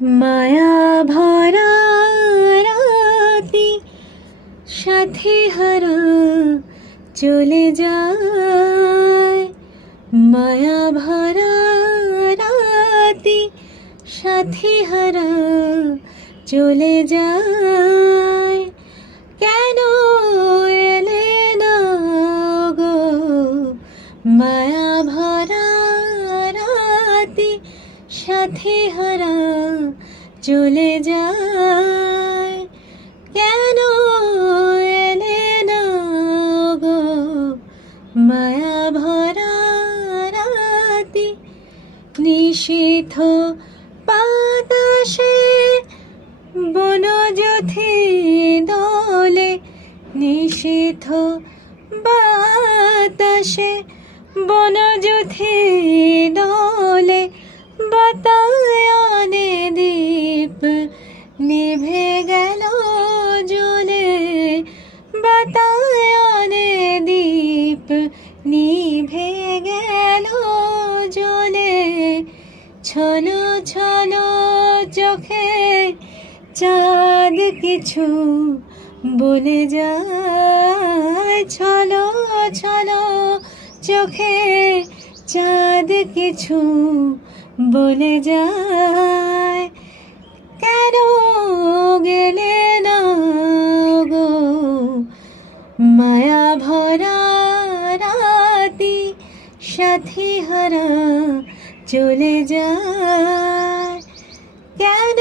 মায়া ভরা রাতি সাথী হারা চলে যায়। মায়া ভরা রাতি সাথী হারা চলে যায়। কেন এলে না গো মায়া ভরা রাতি সাথী হারা চলে যায়। কেন এলে না গো মায়া ভরা রাতি। নিশীথ বাতাসে বনজ্যোতি দোলে, নিশীথ বাতাসে বনজ্যোতি দোলে। বাতায়নে দীপ নিভে গেল জ্বলে, বাতায়নে দীপ নিভে গেল জ্বলে। ছলো ছলো চোখে চাঁদ কিছু বলে যায়। ছলো ছলো চোখে চাঁদ কিছু বলে যায়। কেন গেলে না গো মায়া ভরা রাতি সাথী হারা চলে যায়। কেন